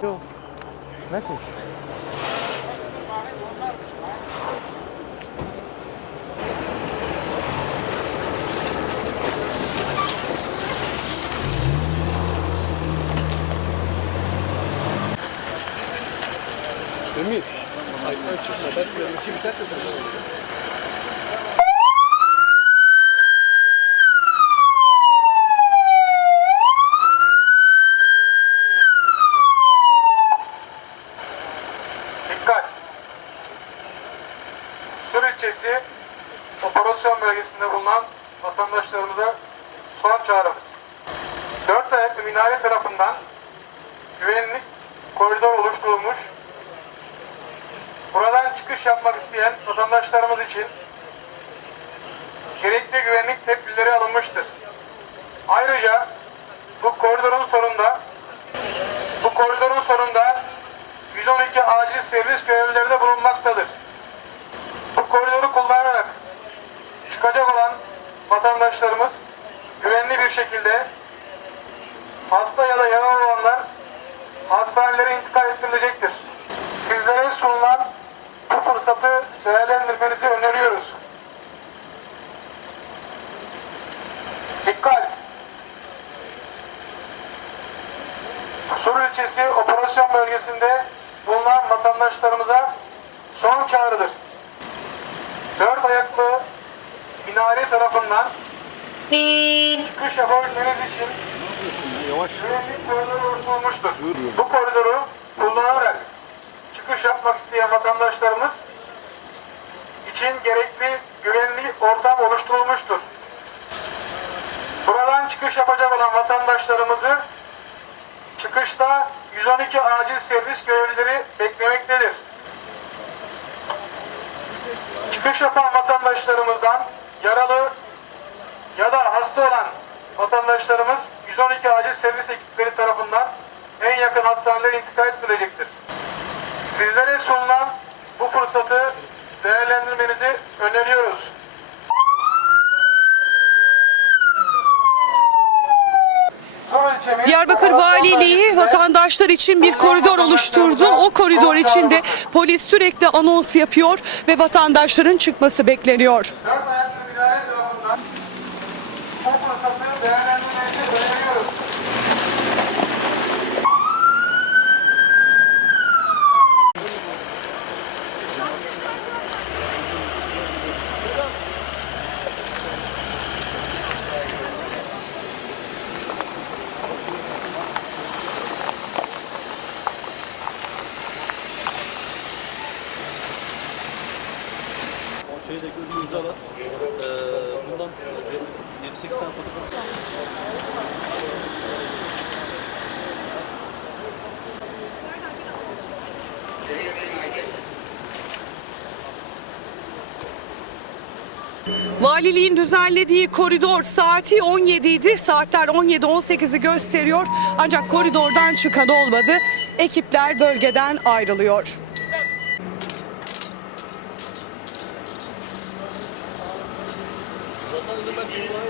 Знаете? Ümit. Ay, ölçüsü. Ben ölçü biterse sen de İlçesi operasyon bölgesinde bulunan vatandaşlarımıza son çağrımız. Dört ayaklı minare tarafından güvenlik koridor oluşturulmuş. Buradan çıkış yapmak isteyen vatandaşlarımız için gerekli güvenlik tedbirleri alınmıştır. Ayrıca bu koridorun sonunda bu koridorun sonunda 112 acil servis görevlileri de bulunmaktadır. Bu koridoru kullanarak çıkacak olan vatandaşlarımız güvenli bir şekilde hasta ya da yaralı olanlar hastanelere intikal ettirilecektir. Sizlere sunulan bu fırsatı değerlendirmenizi öneriyoruz. Dikkat! Sur ilçesi operasyon bölgesinde bulunan vatandaşlarımıza son çağrıdır. Dört ayaklı minare tarafından çıkış yapabilmeniz için güvenlik koridoru oluşturulmuştur. Bu koridoru kullanarak çıkış yapmak isteyen vatandaşlarımız için gerekli güvenli ortam oluşturulmuştur. Buradan çıkış yapacak olan vatandaşlarımızı çıkışta 112 acil servis görevlileri beklemektedir. Çıkış yapan vatandaşlarımızdan yaralı ya da hasta olan vatandaşlarımız 112 acil servis ekipleri tarafından en yakın hastanelere intikal edilecektir. Sizlere sunulan bu fırsatı değerlendirmenizi öneriyoruz. Diyarbakır Valiliği vatandaşlar için bir koridor oluşturdu. O koridor içinde polis sürekli anons yapıyor ve vatandaşların çıkması bekleniyor. Dört ayaklı minare tarafından bu fırsatı değerlendirmenizi öneriyoruz. O şeydeki uzun imzalar. Ee, bundan 7-8 tane fotoğraf. Valiliğin düzenlediği koridor saati 17 idi. Saatler 17-18'i gösteriyor. Ancak koridordan çıkan olmadı. Ekipler bölgeden ayrılıyor. C'est pas un peu de.